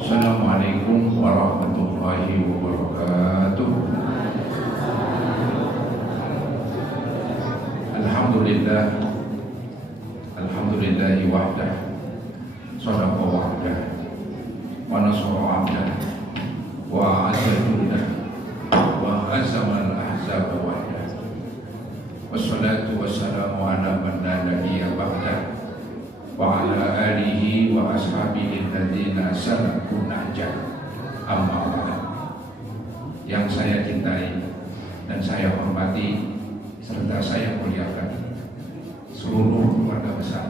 Assalamualaikum warahmatullahi wabarakatuh. Alhamdulillah, alhamdulillahi wahdah, sadaqa wahdah, wa nasara abdah, wa azza wa hazamal ahzaba wahdah. Wassalatu wassalamu ala man la nabiyya ba'dah, wa ala alihi wa ashabihi alladzina salaku nahjah. Amma ba'd. Yang saya cintai dan saya hormati serta saya muliakan seluruh keluarga besar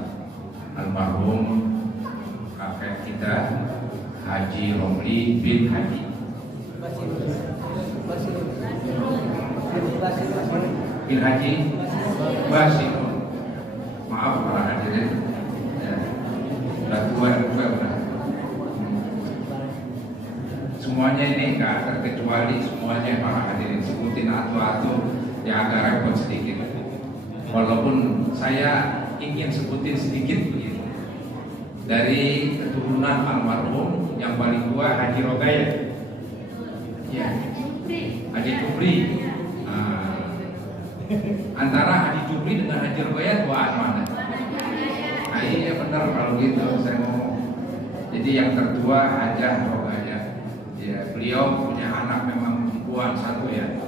almarhum kakek kita Haji Romli bin Haji bin Haji Basir. Maaf para hadirin, udah tua juga udah. Semuanya ini nggak terkecuali, semuanya para hadirin sebutin atu-atu yang agak repot sedikit. Walaupun saya ingin sebutin sedikit begitu. Dari keturunan almarhum yang paling tua Haji Rogaya, ya, Haji Jupri. Antara Haji Jupri dengan Haji Rogaya tuaan mana? Nah, iya benar kalau gitu saya ngomong. Jadi yang tertua Hajah Rogaya. Ya, beliau punya anak memang perempuan satu ya,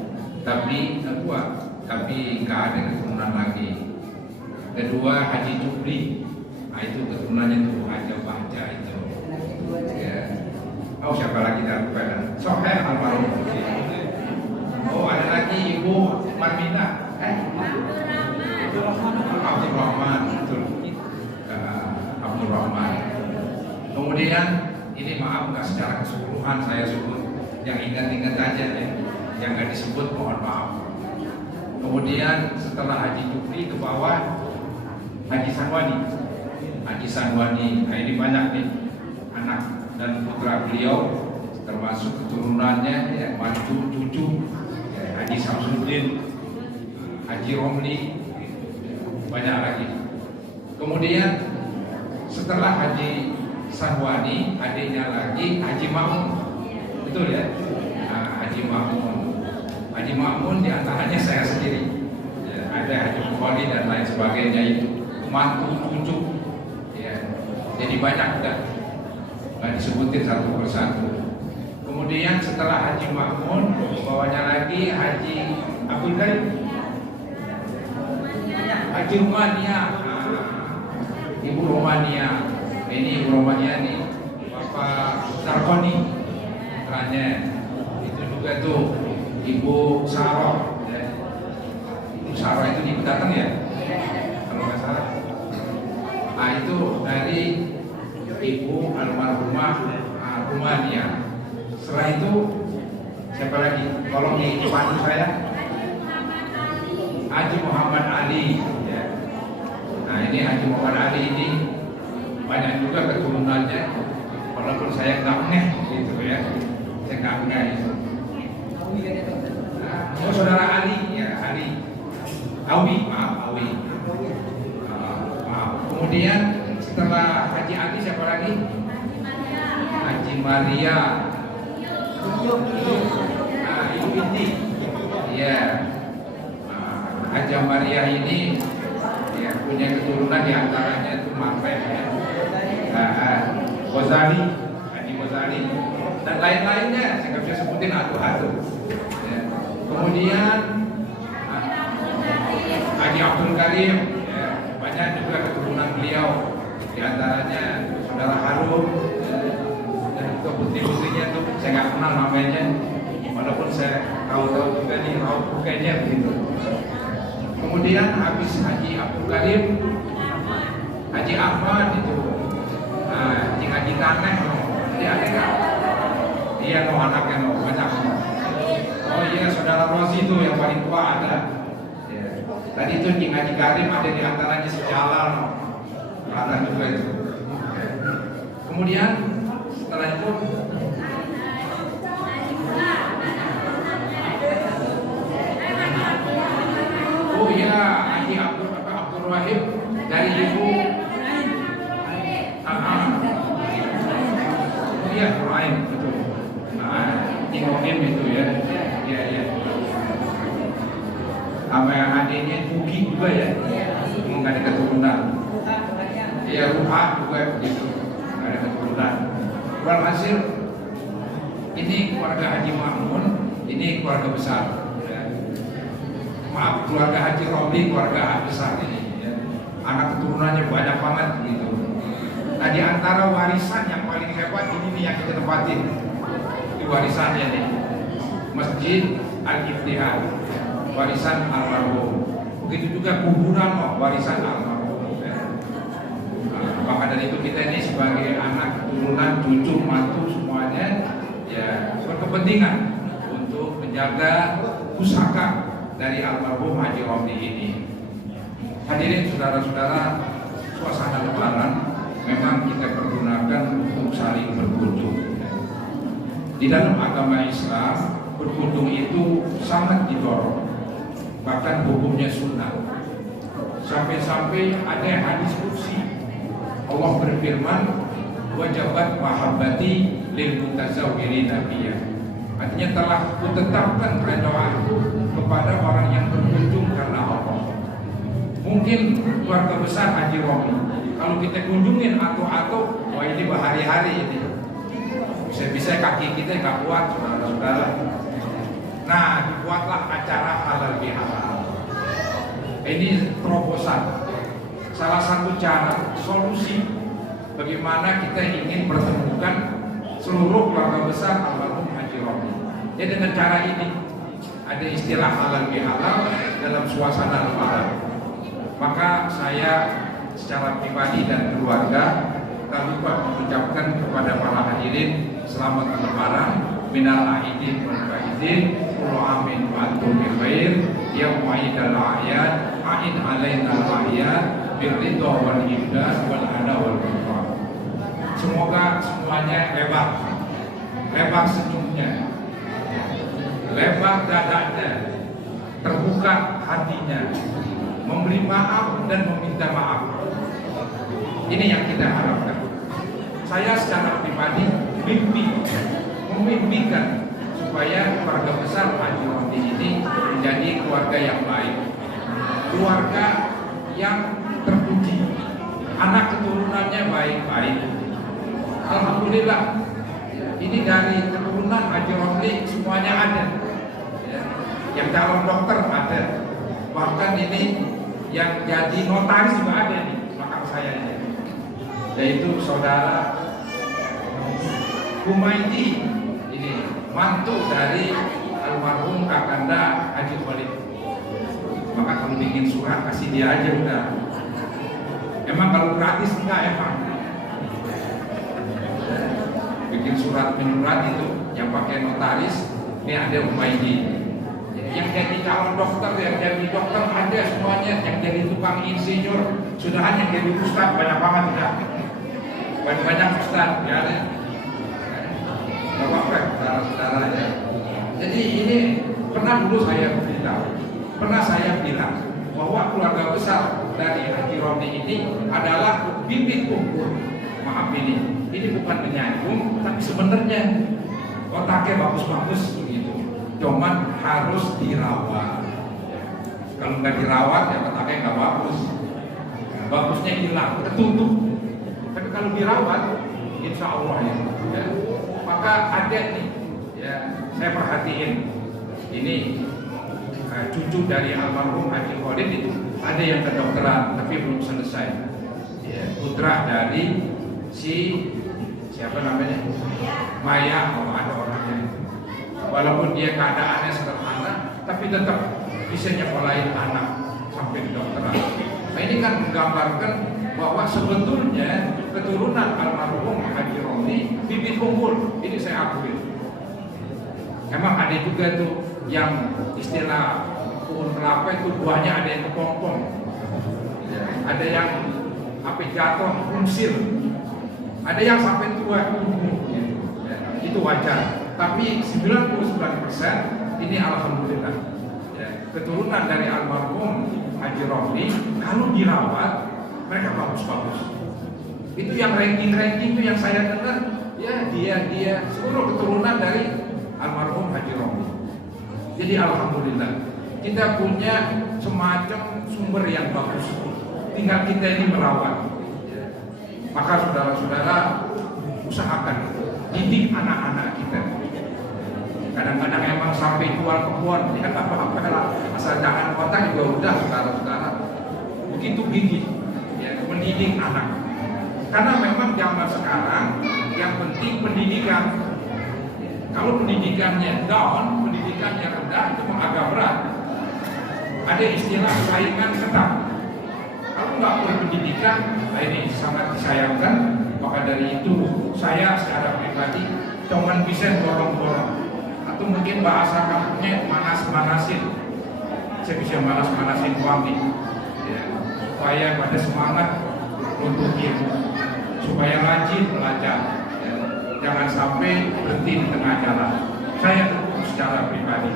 tapi kedua, tapi nggak ada keturunan lagi. Kedua Haji Jupri, nah itu keturunannya tuh Haji Bahja itu. Ya. Oh siapa lagi tak lupa kan? Soher almarhum. Oh ada lagi Ibu Marmina. Abdul Rahman, betul. Abdul Rahman. Kemudian ini maaf nggak secara keseluruhan saya sebut, yang ingat-ingat aja ya, yang nggak disebut mohon maaf. Kemudian setelah Haji Jupri ke bawah Haji Sanwani. Haji Sanwani, nah ini banyak nih anak dan putra beliau, termasuk keturunannya ya, mantu cucu ya, Haji Samsudin, Haji Romli, banyak lagi. Kemudian setelah Haji Sanwani, adiknya lagi Haji Ma'mun, betul ya? Nah, Haji Ma'mun. Haji Ma'mun diantaranya saya sendiri ya, ada Haji Bukhari dan lain sebagainya itu mantu cucu ya. Jadi banyak dah, nggak disebutin satu persatu. Kemudian setelah Haji Ma'mun, bawahnya lagi Haji Abdul Karim, Haji Rumania, Ibu Rumania. Ini Ibu Rumania nih Bapak Sarkoni putranya. Itu juga tuh Ibu Saroh ya. Ibu Saroh itu di datang ya kalau nggak salah. Nah itu dari Ibu almarhumah Rumania. Setelah itu siapa lagi? Tolong dibantu saya. Haji Muhammad Ali ya. Nah ini Haji Muhammad Ali ini banyak juga keturunannya, walaupun saya nggak ngeh gitu ya, saya nggak ngeh itu. Oh saudara Ali ya, Ali Awi, maaf Awi. Maaf. Kemudian setelah Haji Ali siapa lagi? Haji Maria. Ibu Binti. Ya. Haji Maria ini ya punya keturunan diantaranya itu Mafeh ya. Ghazali, Haji Ghazali dan lain-lainnya, saya nggak bisa sebutin atu-atu ya. Kemudian Haji Abdul Karim ya, banyak juga keturunan beliau, diantaranya saudara Harun ya, dan juga putri-putrinya tuh saya nggak kenal namanya, walaupun saya tahu juga nih raut bukanya begitu. Kemudian habis Haji Abdul Karim, Haji Ahmad itu, Haji Taneh, dia ada nggak? Dia no anaknya no banyak. Oh iya saudara Rosi itu yang paling tua ada. Ya. Tadi itu Haji Karim ada di antaranya sejalan, ada juga itu. Ya. Kemudian setelah itu oh iya Haji Abdul Wahid dari Ibu iya Qurain betul. Nah, Inoim itu ya. Iya iya. Sama yang adiknya Tugi juga ya. Nggak ada keturunan. Iya Ruha juga begitu. Nggak ada keturunan. Walhasil ini keluarga Haji Ma'mun, ini keluarga besar. Ya. Maaf, keluarga Haji Romli keluarga besar ini. Ya. Anak keturunannya banyak banget begitu. Nah di antara warisan yang paling hebat ini nih yang kita tempatin di warisannya nih, Masjid Al-Iftihad, warisan almarhum. Begitu juga kuburan warisan almarhum. Nah, maka dari itu kita ini sebagai anak keturunan, cucu, mantu semuanya ya berkepentingan untuk menjaga pusaka dari almarhum Haji Romli ini. Hadirin saudara-saudara, suasana Lebaran memang kita pergunakan untuk saling berkunjung. Di dalam agama Islam, berkunjung itu sangat didorong, bahkan hukumnya sunnah. Sampai-sampai ada hadis qudsi, Allah berfirman, wajabat mahabbati lil mutazawwirin nabiyya. Artinya telah kutetapkan redoaku kepada orang yang berkunjung karena Allah. Mungkin keluarga besar Haji Romli, kalau kita kunjungin atau wah ini berhari-hari ini, bisa-bisa kaki kita nggak kuat, saudara-saudara. Nah, dibuatlah acara halal bihalal. Ini terobosan, salah satu cara solusi bagaimana kita ingin pertemukan seluruh keluarga besar almarhum Haji Romli. Jadi dengan cara ini ada istilah halal bihalal dalam suasana Lebaran. Maka saya secara pribadi dan keluarga tak lupa mengucapkan kepada para hadirin selamat Lebaran, minal aidin wal faizin, kullu amin wa antum bi khair, yauma idul a'yad, a'id alaina al-a'yad bil ridha wal ibdas wal ada wal barokah. Semoga semuanya lebar senyumnya, lebar dadanya, terbuka hatinya, memberi maaf dan meminta maaf. Ini yang kita harapkan. Saya secara pribadi memimpikan supaya keluarga besar Haji Romli ini menjadi keluarga yang baik, keluarga yang terpuji, anak keturunannya baik-baik. Alhamdulillah, ini dari keturunan Haji Romli semuanya ada. Yang calon dokter ada, bahkan ini yang jadi notaris juga ada nih, makam saya ini, yaitu saudara Humaydi, ini mantu dari almarhum Kakanda Haji Khalid. Maka kalau bikin surat kasih dia aja udah. Emang kalau gratis enggak emang. Bikin surat menyurat itu yang pakai notaris, ini ada Humaydi. Yang jadi calon dokter, yang jadi dokter ada semuanya, yang jadi tukang insinyur, sudah yang jadi ustaz banyak banget ya. Banyak ustaz ya. Bapak, saudara-saudara ya. Jadi ini pernah dulu saya bilang bahwa keluarga besar dari Haji Romli ini adalah bibit unggul. Maaf ini bukan menyanjung, tapi sebenarnya otaknya bagus-bagus begitu. Cuman harus dirawat. Kalau nggak dirawat ya otaknya nggak bagus. Bagusnya hilang, tertutup. Tapi kalau dirawat, insya Allah ya. Maka ada nih, ya saya perhatiin ini cucu dari almarhum Haji Khalid itu ada yang kedokteran tapi belum selesai. Ya, putra dari siapa namanya? Maya, ada orangnya. Walaupun dia keadaannya sederhana, tapi tetap bisa nyekolahin anak sampai di dokteran. Nah ini kan menggambarkan bahwa sebetulnya keturunan almarhum Haji Romli bibit unggul. Ini saya akui. Emang ada juga tuh yang istilah pohon kelapa itu buahnya ada yang kepompong, ada yang jatuh fungsil, ada yang sampai tua itu wajar. Tapi 99% ini alhamdulillah keturunan dari almarhum Haji Romli kalau dirawat mereka bagus-bagus. Itu yang ranking itu yang saya dengar Ya dia seluruh keturunan dari almarhum Haji Romli. Jadi alhamdulillah kita punya semacam sumber yang bagus. Tinggal kita ini merawat. Maka saudara-saudara usahakan didik anak-anak kita. Kadang-kadang emang sampai jual kebun, ya apa-apa lah. Asal jangan kotak juga udah saudara-saudara. Begitu gigih ya, mendidik anak. Karena memang zaman sekarang yang penting pendidikan. Kalau pendidikannya down, pendidikannya rendah, itu agak berat. Ada istilah saingan ketat. Kalau nggak berpendidikan, ini sangat disayangkan. Maka dari itu saya secara pribadi cuman bisa dorong-dorong, atau mungkin bahasa kampungnya manas-manasin. Saya bisa manas-manasin suami, ya, supaya pada semangat untuk ilmu, supaya rajin belajar, ya. Jangan sampai berhenti di tengah jalan. Saya dukung secara pribadi.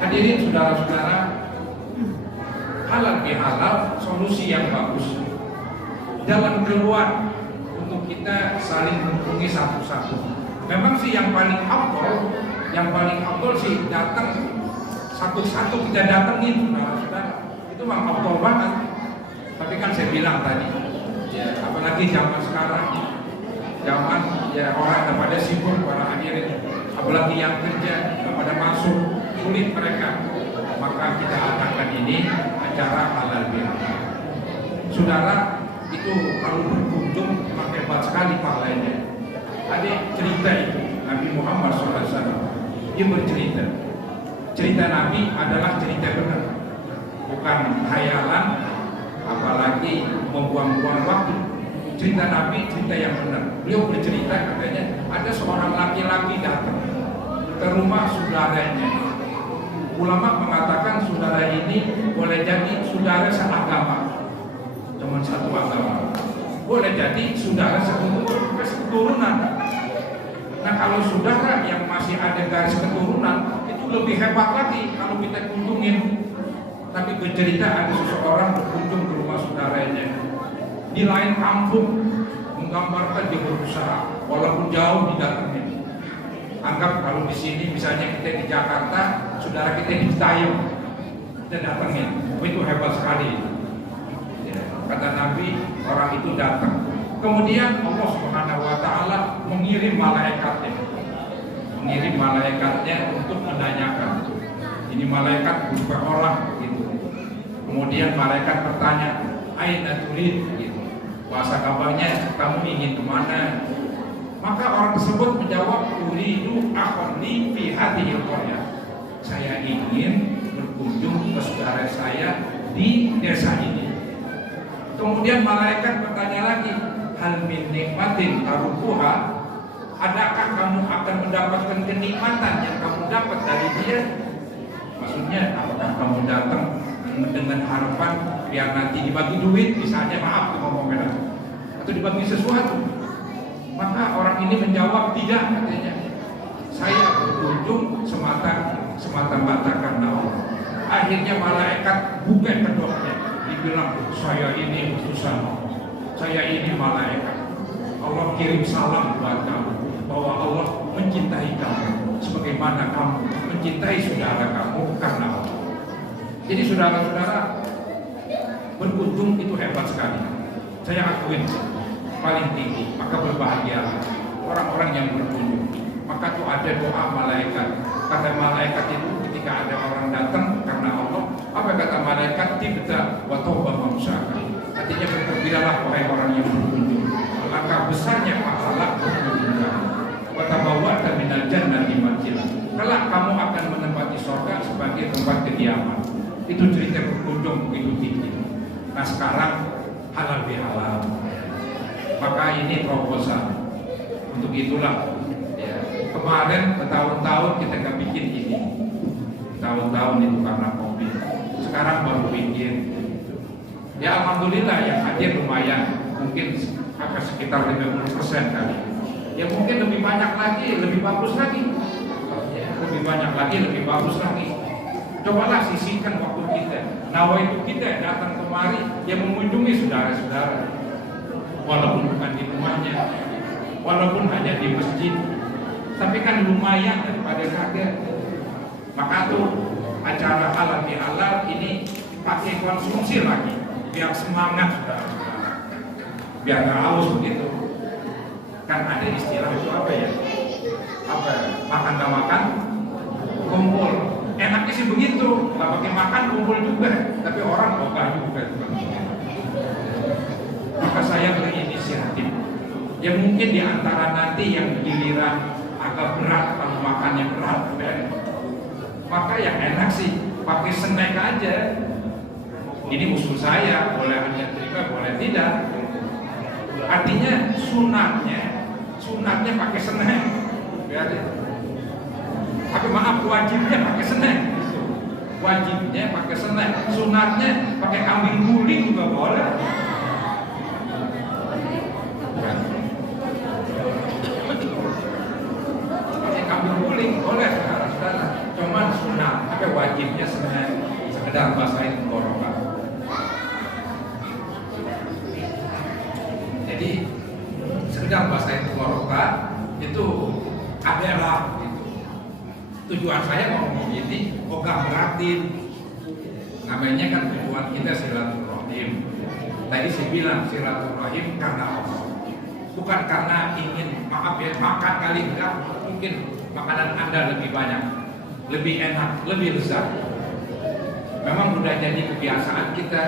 Hadirin saudara-saudara, halal bihalal solusi yang bagus. Jalan keluar untuk kita saling menghubungi satu-satu. Memang sih yang paling afdol sih datang satu-satu kita datengin saudara-saudara. Itu memang afdol banget. Tapi kan saya bilang tadi, ya, apalagi zaman sekarang, zaman ya orang pada sibuk, para hadirin, apalagi yang kerja pada masuk, sulit mereka. Maka kita adakan ini acara halal bihalal. Saudara, itu kalau berkunjung maka hebat sekali pahalanya. Ada cerita itu Nabi Muhammad SAW, dia bercerita. Cerita Nabi adalah cerita benar, bukan khayalan, apalagi membuang-buang waktu. Cerita Nabi cerita yang benar. Beliau bercerita katanya ada seorang laki-laki datang ke rumah saudaranya. Ulama mengatakan saudara ini boleh jadi saudara seagama, cuma satu agama. Boleh jadi saudara keturunan. Nah kalau saudara yang masih ada garis keturunan itu lebih hebat lagi kalau kita kunjungin. Tapi bercerita ada seseorang berkunjung ke rumah saudaranya di lain kampung, menggambarkan dia berusaha walaupun jauh didatangin. Anggap kalau di sini misalnya kita di Jakarta, saudara kita di Citayam, kita datangin. Itu hebat sekali. Kata Nabi, orang itu datang. Kemudian Allah Subhanahu wa taala mengirim malaikatnya untuk menanyakan. Ini malaikat berupa orang gitu. Kemudian malaikat bertanya, "Aina turid?" gitu. Bahasa kabarnya, "Kamu ingin kemana?" Maka orang tersebut menjawab, "Uridu akhli fi hadhil qaryah." Saya ingin berkunjung ke saudara saya di desa ini. Kemudian malaikat bertanya lagi, "Hal min nikmatin tarukuha?" Adakah kamu akan mendapatkan kenikmatan yang kamu dapat dari dia? Maksudnya, apakah kamu datang dengan harapan biar nanti dibagi duit, misalnya, maaf ngomongnya, atau dibagi sesuatu? Maka orang ini menjawab, "Tidak," katanya. "Saya berkunjung semata-mata karena Allah." Akhirnya malaikat buka kedoknya. Dibilang, "Saya ini utusan, saya ini malaikat. Allah kirim salam buat kamu bahwa Allah mencintai kamu sebagaimana kamu mencintai saudara kamu karena Allah." Jadi saudara-saudara, berkunjung itu hebat sekali. Saya akuin paling tinggi. Maka berbahagialah orang-orang yang berkunjung. Maka tuh ada doa malaikat. Kata malaikat itu ketika ada orang datang karena Allah, apa kata malaikat? Tibta wa tauba mamsaka. Artinya bergembiralah wahai orang yang berkunjung. Alangkah besarnya pahala berkunjung. Wa tabawwa'ta minal jannati manzila. Kelak kamu akan menempati surga sebagai tempat kediaman. Itu cerita berkunjung begitu tinggi. Nah sekarang halal bihalal. Maka ini proposal. Untuk itulah ya, kemarin bertahun-tahun kita nggak bikin ini. Tahun-tahun itu karena COVID. Sekarang baru bikin. Ya alhamdulillah yang hadir lumayan. Mungkin akan sekitar 50% kali. Ya mungkin lebih banyak lagi, lebih bagus lagi. Ya, lebih banyak lagi, lebih bagus lagi. Cobalah sisihkan waktu kita. Nawaitu kita datang kemari yang mengunjungi saudara-saudara. Walaupun bukan di rumahnya, walaupun hanya di masjid, tapi kan lumayan daripada kagak. Maka tuh acara halal bihalal ini pakai konsumsi lagi, biar semangat saudara-saudara, biar nggak haus begitu. Kan ada istilah itu apa ya? Apa? Makan nggak makan, kumpul. Enaknya sih begitu, nggak pakai makan kumpul juga, tapi orang ogah juga. Maka saya berinisiatif. Ya mungkin di antara nanti yang giliran agak berat, kalau makannya berat, maka yang enak sih pakai snack aja. Ini usul saya, boleh Anda terima, boleh tidak. Artinya sunatnya pakai snack. Tapi maaf, wajibnya pakai snack. Wajibnya pakai snack, sunatnya pakai kambing guling juga boleh. Pakai kambing guling boleh, saudara-saudara. Cuman sunat, tapi wajibnya sekedar basahin tenggorokan. Jadi sekedar basahin tenggorokan itu adalah gitu. Tujuan saya ngomong gini, bukan berarti namanya kan tujuan kita silaturahim. Tadi saya bilang silaturahim karena Allah, bukan karena ingin maaf ya makan kali enggak. Mungkin makanan Anda lebih banyak, lebih enak, lebih lezat. Memang udah jadi kebiasaan kita,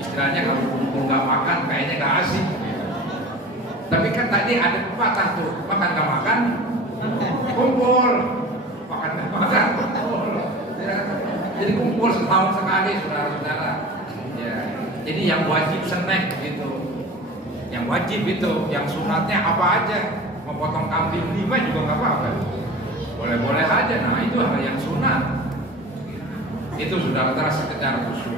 istilahnya kalau kumpul nggak makan kayaknya nggak asik. Tapi kan tadi ada pepatah tuh, makan nggak makan, kumpul, makan nggak makan, kumpul. Ya, jadi kumpul setahun sekali, saudara-saudara. Ya, jadi yang wajib snack gitu, yang wajib itu, yang sunatnya apa aja, mau potong kambing 5 juga nggak apa-apa, boleh-boleh aja. Nah itu hal yang sunat. Itu saudara-saudara sekedar khusyuk.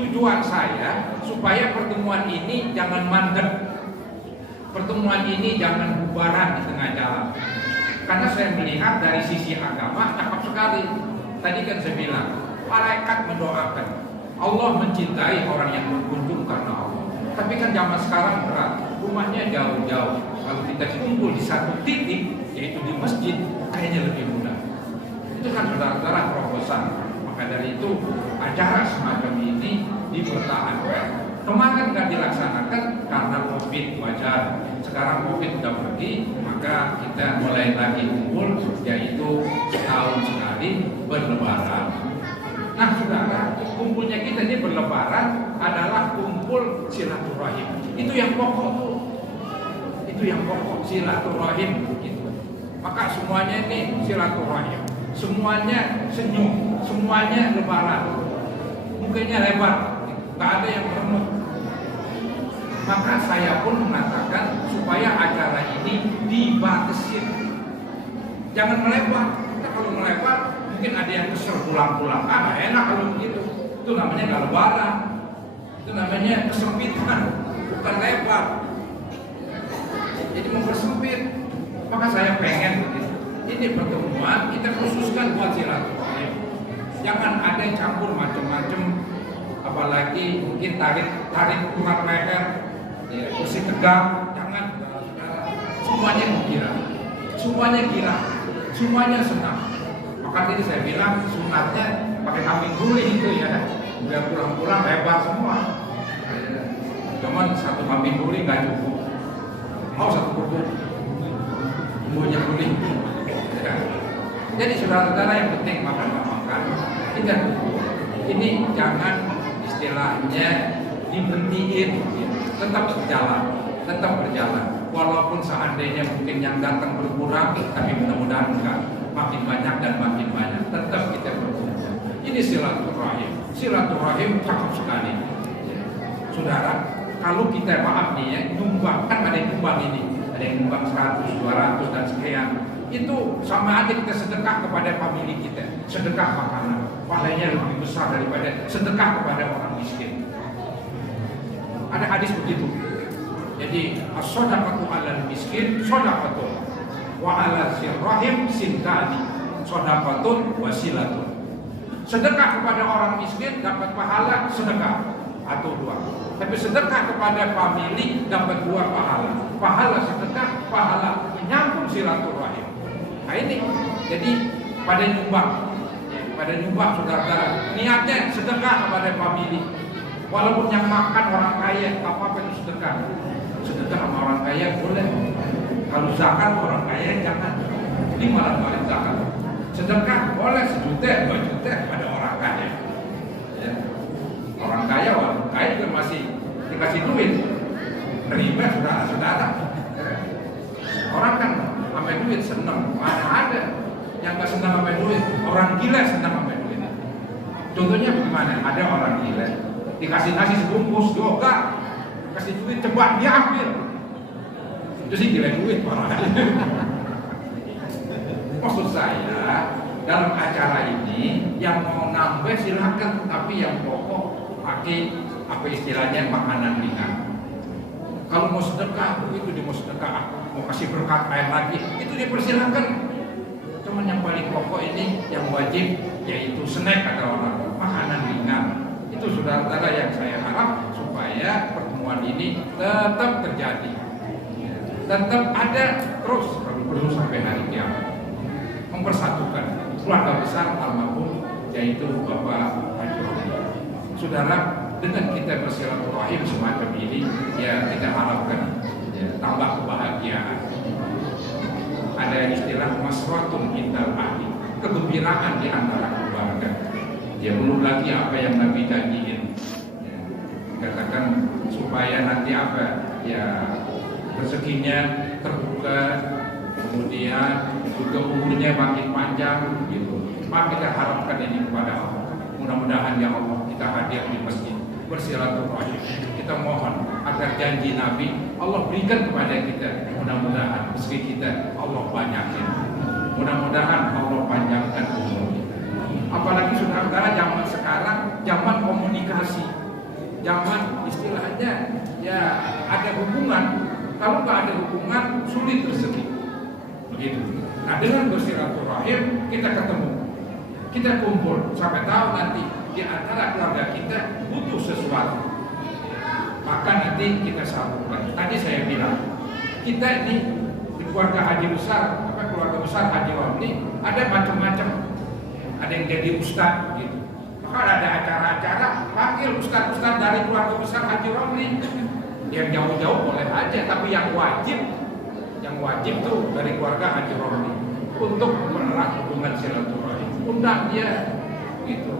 Tujuan saya supaya pertemuan ini jangan mandek. Pertemuan ini jangan bubaran di tengah jalan. Karena saya melihat dari sisi agama cakep sekali. Tadi kan saya bilang, malaikat mendoakan, Allah mencintai orang yang berkunjung karena Allah. Tapi kan zaman sekarang berat, rumahnya jauh-jauh. Kalau kita kumpul di satu titik, yaitu di masjid, kayaknya lebih mudah. Itu kan saudara-saudara proposal. Maka dari itu acara semacam ini dipertahankan. Kemarin nggak dilaksanakan karena COVID, wajar. Sekarang COVID udah pergi, maka kita mulai lagi kumpul, yaitu setahun sekali berlebaran. Nah saudara, kumpulnya kita ini berlebaran adalah kumpul silaturahim. Itu yang pokok tuh. Itu yang pokok, silaturahim gitu. Maka semuanya ini silaturahim. Semuanya senyum, semuanya lebaran. Mukanya lebar, nggak ada yang meremut. Maka saya pun mengatakan supaya acara ini dibatasin, jangan melebar. Kita kalau melebar mungkin ada yang kesel pulang-pulang. Ah enak kalau begitu. Itu namanya nggak lebaran. Itu namanya kesempitan, bukan lebar. Jadi mempersempit. Maka saya pengen begitu. Ini pertemuan kita khususkan buat silaturahim. Jangan ada yang campur macam-macam. Apalagi mungkin tarik urat leher, ya, bersih tegak. Jangan, semuanya gembira, semuanya senang. Maka tadi saya bilang sunatnya pakai kambing guling itu ya, biar pulang-pulang lebar semua. Cuman satu kambing guling nggak cukup, mau satu kerupuk, bumbunya guling. Ya. Jadi saudara-saudara yang penting makan, tidak ini jangan istilahnya diberhentiin, tetap berjalan. Walaupun seandainya mungkin yang datang berkurang, tapi mudah-mudahan enggak, makin banyak dan makin banyak, tetap kita berkumpul. Ini silaturahim cakep sekali. Saudara, kalau kita maaf nih ya, nyumbang, kan ada yang nyumbang ini, ada yang nyumbang 100, 200 dan sekian. Itu sama aja kita sedekah kepada famili kita, sedekah makanan, pahalanya lebih besar daripada sedekah kepada orang miskin. Ada hadis begitu. Jadi as-shadaqatu 'alal miskin shadaqatun wa 'ala sirrahim sintani shadaqatun wasilatun. Sedekah kepada orang miskin dapat pahala sedekah atau 2. Tapi sedekah kepada famili dapat 2 pahala. pahala sedekah, pahala menyambung silaturahim. Nah ini, jadi pada nyumbang saudara-saudara, niatnya sedekah kepada famili. Walaupun yang makan orang kaya, apa itu sedekah? Sedekah sama orang kaya boleh. Kalau zakat orang kaya jangan. Ini malah balik zakat. Sedekah boleh 1 juta, 2 juta pada orang kaya. Ya. Orang kaya juga masih dikasih duit. Terima saudara-saudara. Orang kan sampai duit senang, mana ada yang gak senang sampai duit. Orang gila senang sampai duit. Contohnya bagaimana? Ada orang gila dikasih nasi sebungkus, yoga, kasih duit cepat diambil. Itu sih gila duit orang. Maksud saya dalam acara ini yang mau nambah silakan, tapi yang pokok pakai apa istilahnya makanan ringan. Kalau mau sedekah, itu dia mau sedekah, mau kasih berkat air lagi, itu dipersilakan. Cuman yang paling pokok ini yang wajib yaitu snack kata orang, makanan ringan. Itu saudara-saudara yang saya harap supaya pertemuan ini tetap terjadi, tetap ada terus kalau perlu sampai hari kiamat, mempersatukan keluarga besar almarhum yaitu Bapak Haji Romli. Saudara, dengan kita bersilaturahim semacam ini, ya kita harapkan ya, tambah kebahagiaan. Ada istilah masratun indal ahli, kegembiraan di antara keluarga. Ya belum lagi apa yang Nabi janjiin, ya, katakan supaya nanti apa ya rezekinya terbuka, kemudian juga umurnya makin panjang gitu. Maka kita harapkan ini kepada Allah. Mudah-mudahan ya Allah kita hadir di masjid bersilaturahim. Kita mohon agar janji Nabi Allah berikan kepada kita. Mudah-mudahan meski kita Allah banyakin. Mudah-mudahan Allah panjangkan umur kita. Apalagi saudara-saudara zaman sekarang zaman komunikasi, zaman istilahnya ya ada hubungan. Kalau nggak ada hubungan sulit rezeki. Begitu. Nah dengan bersilaturahim kita ketemu, kita kumpul sampai tahu nanti di antara keluarga kita butuh sesuatu, maka nanti kita sambungkan. Tadi saya bilang kita ini di keluarga Haji besar, keluarga besar Haji Romli ada macam-macam. Ada yang jadi ustaz gitu. Maka ada acara-acara panggil ustaz-ustaz dari keluarga besar Haji Romli. Yang jauh-jauh boleh aja, tapi yang wajib tuh dari keluarga Haji Romli untuk menerak hubungan silaturahim. Undang dia gitu.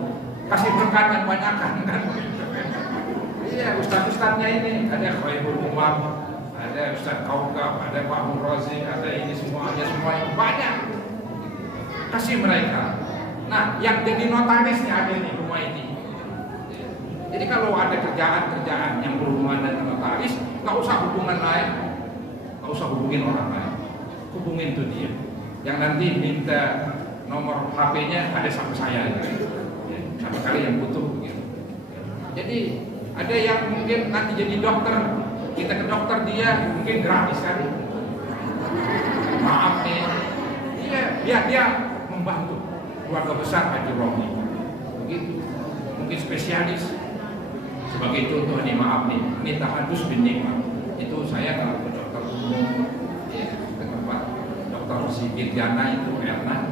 Kasih berkat banyakan kan. Iya, ustaz-ustaznya ini ada Khairul Umam, ada Ustaz Kaukab, ada Pak Murazi, ada ini semuanya banyak. Kasih mereka. Nah, yang jadi notarisnya ada di rumah ini. Jadi kalau ada kerjaan-kerjaan yang berhubungan dengan notaris, nggak usah hubungan lain, nggak usah hubungin orang lain, hubungin tuh dia. Yang nanti minta nomor HP-nya ada sama saya, sama kali yang butuh begitu. Jadi ada yang mungkin nanti jadi dokter, kita ke dokter dia mungkin gratis kali. Maaf nih, iya biar dia membantu keluarga besar Haji Romli, begitu. Mungkin spesialis. Sebagai contoh nih, maaf nih, ini tahadus bin nikmat. Itu saya kalau ke dokter umum, ya, ke tempat dokter si Birjana itu Erna,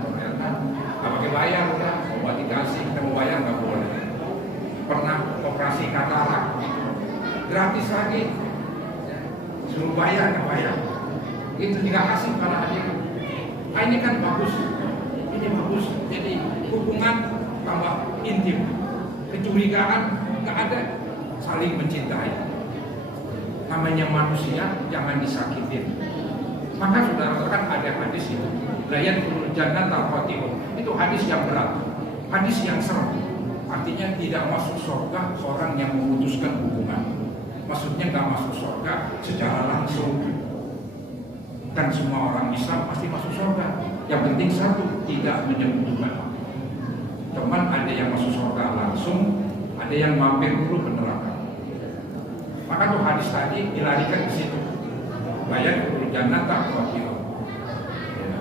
nggak pakai bayar udah, obat dikasih, kita mau bayar nggak boleh. Pernah operasi katarak, gitu. Gratis lagi, ya. Suruh bayar nggak bayar. Itu juga kasih kalau hadir. Nah, ini kan bagus. Ini bagus, jadi hubungan tambah intim, kecurigaan nggak ada, saling mencintai. Namanya manusia jangan disakitin. Maka saudara kan ada hadis itu, layan jannah al-fatihun. Itu hadis yang berat, hadis yang serem. Artinya tidak masuk surga orang yang memutuskan hubungan. Maksudnya nggak masuk surga secara langsung. Kan semua orang Islam pasti masuk surga. Yang penting satu, tidak menyebutkan. Teman ada yang masuk surga langsung, ada yang mampir dulu ke neraka. Maka tuh hadis tadi dilarikan ke situ. Bayar jannah tak wakil.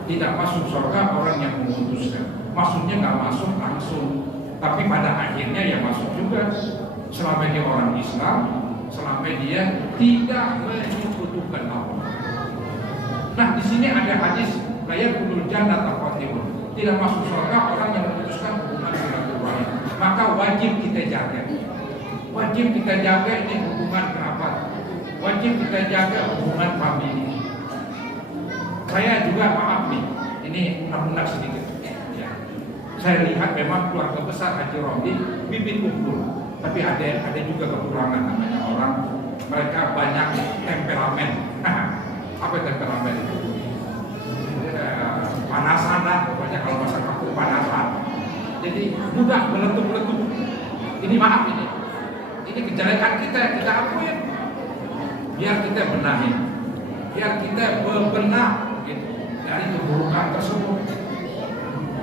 Tidak masuk surga orang yang memutuskan. Maksudnya nggak masuk langsung, tapi pada akhirnya ya masuk juga. Selama dia orang Islam, selama dia tidak menyekutukan Allah. Nah, di sini ada hadis layar kulul jannah taqatibun. Tidak masuk surga orang yang memutuskan hubungan silaturahim. Maka wajib kita jaga. Wajib kita jaga ini hubungan kerabat. Wajib kita jaga hubungan famili. Saya juga maaf nih, ini unak-unak sedikit. Ya. Saya lihat memang keluarga besar Haji Romli bibit unggul, tapi ada juga kekurangan namanya orang. Mereka banyak temperamen. Apa temperamen itu? Panasan lah, pokoknya kalau bahasa kampung panasan. Jadi mudah meletup-letup. Ini maaf ini. Ini kejelekan kita akuin. Biar kita benahin. Biar kita berbenah gitu, dari keburukan tersebut.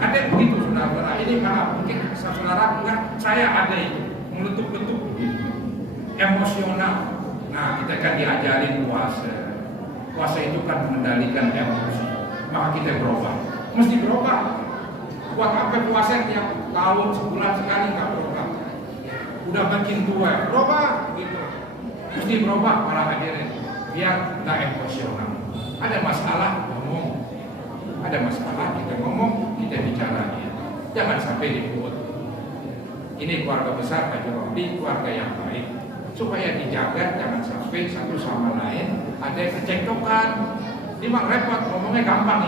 Ada begitu saudara. Ini maaf, mungkin saudara enggak, saya ada itu meletup-letup begitu. Emosional. Nah, kita kan diajarin puasa. Puasa itu kan mengendalikan emosi. Maka kita berubah. Mesti berubah. Buat apa puasa tiap tahun sebulan sekali nggak berubah? Udah makin tua, berubah gitu. Mesti berubah para hadirin biar nggak emosional. Ada masalah ngomong, ada masalah kita ngomong, kita bicara. Jangan sampai ribut. Ini keluarga besar Haji Romli, keluarga yang baik. Supaya dijaga, jangan sampai satu sama lain ada kecekcokan. Ini mah repot, ngomongnya gampang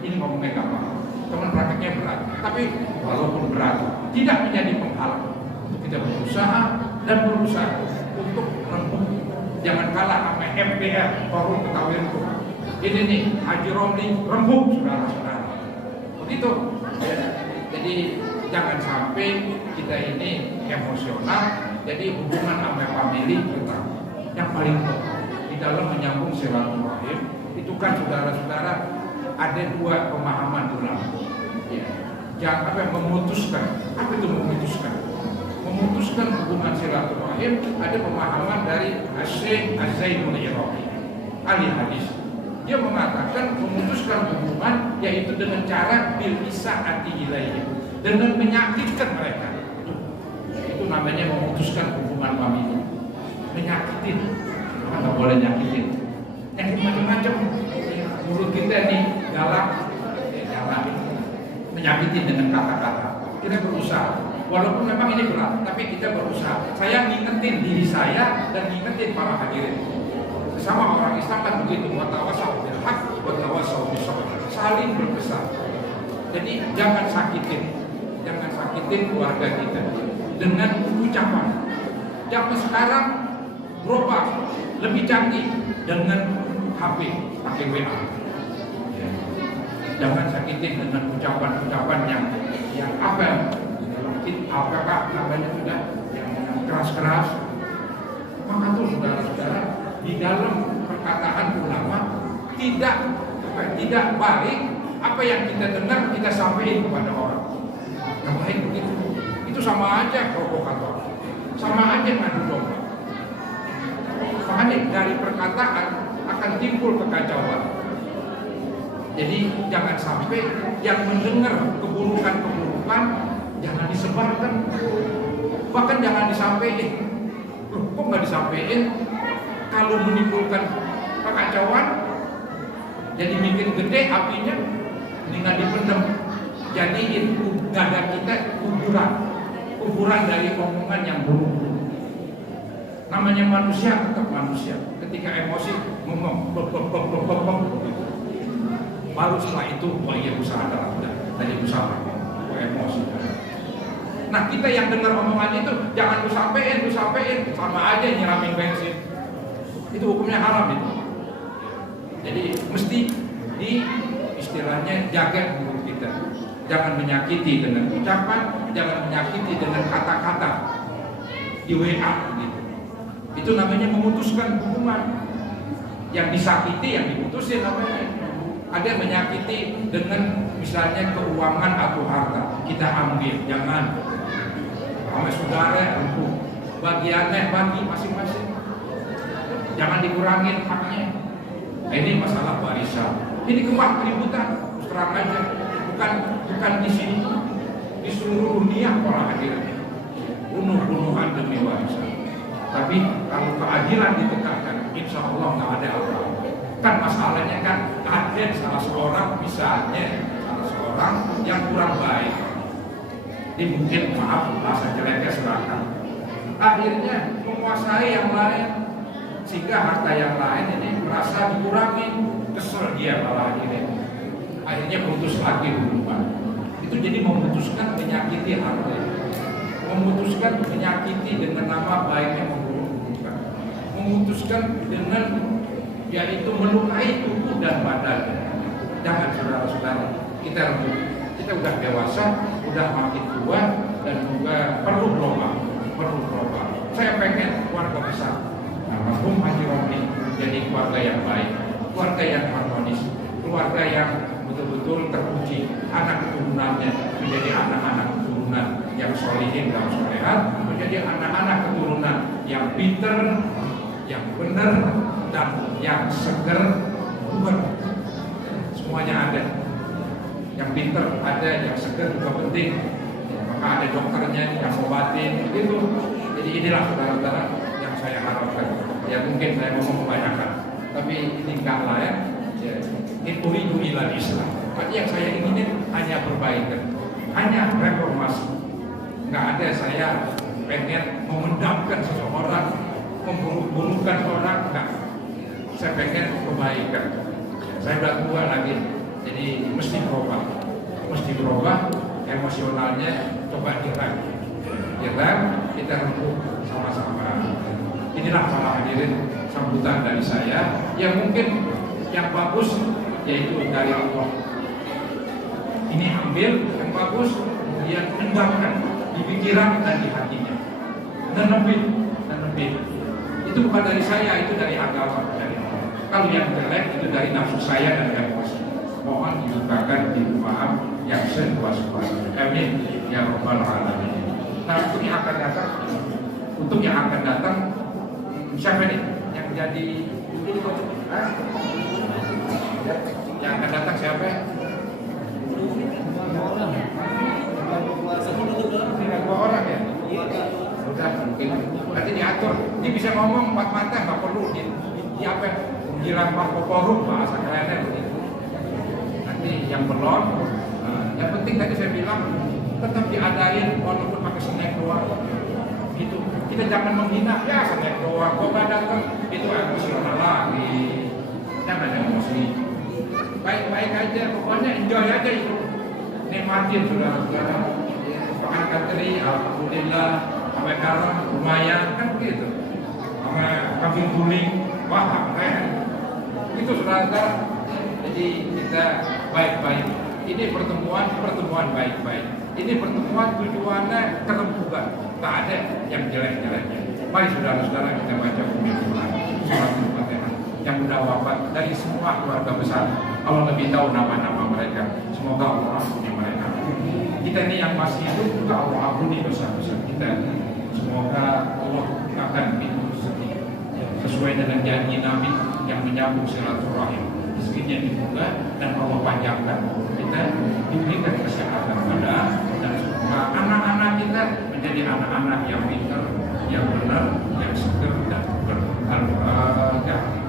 ini ngomongnya gampang. Teman prakteknya berat, tapi walaupun berat tidak menjadi penghalang untuk kita berusaha dan berusaha untuk rembuk. Jangan kalah sama MPR, Forum Betawi Rembuk. Ini nih Haji Romli rembuk saudara-saudara. Begitu. Jadi jangan sampai kita ini emosional. Jadi hubungan sama famili kita yang paling pokok di dalam menyambung silaturahim itu kan saudara-saudara ada dua pemahaman ulama. Ya. Yang apa yang memutuskan? Apa itu memutuskan? Memutuskan hubungan silaturahim ada pemahaman dari Syekh Az-Zainul Iraqi, ahli hadis. Dia mengatakan memutuskan hubungan yaitu dengan cara bil isaati ilaihim, dengan menyakitkan mereka. Itu namanya memutuskan hubungan famili. Menyakitin, nggak boleh nyakitin. Nyakit macam-macam. Mulut kita nih galak, menyakitin dengan kata-kata. Kita berusaha, walaupun memang ini berat, tapi kita berusaha. Saya ngingetin diri saya dan ngingetin para hadirin. Sesama orang Islam kan begitu, watawasau bil haq, watawasau bis sabr. Saling berpesan. Jadi jangan sakitin keluarga kita dengan ucapan. Zaman sekarang berubah, lebih canggih dengan HP, pakai WA. Jangan sakitin dengan ucapan-ucapan yang apakah namanya sudah yang keras-keras. Maka tuh saudara-saudara di dalam perkataan ulama tidak baik apa yang kita dengar kita sampaikan kepada orang. Yang baik begitu. Itu sama aja provokator, sama aja ngadu domba. Makanya dari perkataan akan timbul kekacauan. Jadi jangan sampai yang mendengar keburukan-keburukan jangan disebarkan, bahkan jangan disampaikan. Loh, kok nggak disampaikan? Kalau menimbulkan kekacauan, jadi bikin gede apinya, dengan dipendam. Jadiin dada kita kuburan dari omongan yang buruk. Namanya manusia tetap manusia. Ketika emosi ngomong baru setelah itu iya usaha dalam tadi usaha emosi. Nah kita yang dengar omongan itu jangan lu sampein sama aja nyiramin bensin. Itu hukumnya haram itu. Jadi mesti di istilahnya jaga mulut kita. Jangan menyakiti dengan ucapan, jangan menyakiti dengan kata-kata di WA gitu. Itu namanya memutuskan hubungan. Yang disakiti, yang diputusin namanya. Ada menyakiti dengan misalnya keuangan atau harta, kita ambil, jangan. Sama saudara empuk, bagiannya bagi masing-masing. Jangan dikurangin haknya. Nah, ini masalah warisan. Ini kembang keributan, terang aja. Bukan di sini, di seluruh dunia para hadirin. Bunuh-bunuhan demi warisan. Tapi kalau keadilan ditegakkan, insya Allah nggak ada apa-apa. Kan masalahnya kan ada salah seorang misalnya salah seorang yang kurang baik, ini mungkin maaf bahasa jeleknya silakan, akhirnya menguasai yang lain sehingga harta yang lain ini merasa dikurangi, kesel dia malah akhirnya putus lagi hubungan. Itu jadi memutuskan menyakiti harta, memutuskan menyakiti dengan nama baiknya membunuhkan, memutuskan dengan yaitu melukai tubuh dan badan. Jangan saudara-saudara, kita udah dewasa, udah makin tua dan juga perlu berubah. Saya pengen keluarga besar, almarhum Haji Romli jadi keluarga yang baik, keluarga yang harmonis, keluarga yang betul-betul terpuji, anak keturunannya menjadi anak-anak keturunan yang solihin dan solehat, menjadi anak-anak keturunan yang pinter, yang benar, dan yang seger. Bukan semuanya ada, yang pinter ada, yang seger juga penting, maka ada dokternya yang obatin gitu. Jadi inilah saudara-saudara yang saya harapkan. Ya mungkin saya ngomong kebanyakan, tapi ini kan lain. Uridu ilal Islam. Berarti yang saya inginin hanya perbaikan, hanya reformasi. Nggak ada saya pengen memendamkan seseorang, membunuhkan orang, enggak. Saya pengen kebaikan. Saya udah tua lagi, jadi mesti berubah. Emosionalnya coba direm, kita rembuk sama-sama. Inilah para hadirin sambutan dari saya. Yang mungkin yang bagus yaitu dari Allah. Ini ambil yang bagus, kemudian endapkan di pikiran dan di hatinya. Lebih. Itu bukan dari saya, itu dari agama, dari Allah. Kalau yang jelek itu dari nafsu saya dan emosi. Mohon dibukakan pintu maaf yang seluas-luasnya. Amin ya rabbal alamin. Nah, untuk yang akan datang, siapa nih yang jadi ini kok? Yang akan datang siapa? Dua orang ya? Sudah mungkin. Berarti diatur. Ini bisa ngomong 4 mata, nggak perlu di apa? Girang Markoporum bahasa kerennya begitu. Nanti yang belum, yang penting tadi saya bilang tetap diadain walaupun pakai snack doang. Gitu. Kita jangan menghina, ya snack doang. Kok nggak datang? Itu emosional lagi. Jangan emosi. Baik-baik aja, pokoknya enjoy aja itu. Nikmatin saudara-saudara. Makan kateri, alhamdulillah, sampai garam, lumayan, kan begitu. Sama kambing guling, wah keren. Itu saudara-saudara. Jadi kita baik-baik. Ini pertemuan baik-baik. Ini pertemuan tujuannya kerempukan. Tak ada yang jelek-jeleknya. Mari saudara-saudara kita baca Al-Quran, surat Al-Fatihah yang sudah wafat dari semua keluarga besar. Allah lebih tahu nama-nama mereka. Semoga Allah ampuni mereka. Kita ini yang masih hidup juga Allah ampuni dosa-dosa kita. Semoga Allah akan pintu rezeki sesuai dengan janji Nabi yang menyambung silaturahim. Rezekinya dibuka dan Allah panjangkan kita, diberikan kesehatan pada dan semua anak-anak kita menjadi anak-anak yang pintar, yang benar, yang seger dan berharga.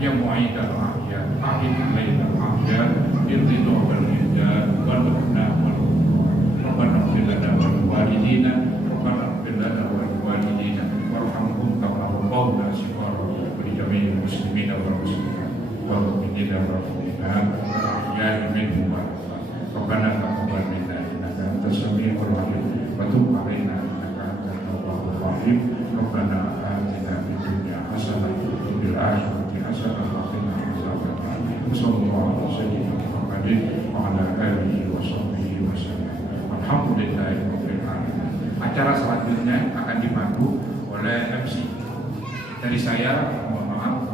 Ya mu'idal ahyar, ahid lainal ahyar, irridu wal hidad, wal mu'na wal Rabbana filana wal walidina, Rabbana filana wal walidina, warhamhum kama rabbawna shighara, wa li jami'il muslimina wal muslimat, wal mu'minina wal mu'minat, ahya'i minhum wa Rabbana taqabbal minna innaka antas sami'ul 'alim, wa tub 'alaina innaka antat tawwabur rahim, Rabbana atina hasanah wa fil akhirati hasanah wa qina adzabannar. Sallallahu alaihi Muhammadin wa ala alihi wa sahbihi wasallam. Alhamdulillahirabbil alamin. Acara selanjutnya akan dipandu oleh MC. Dari saya mohon maaf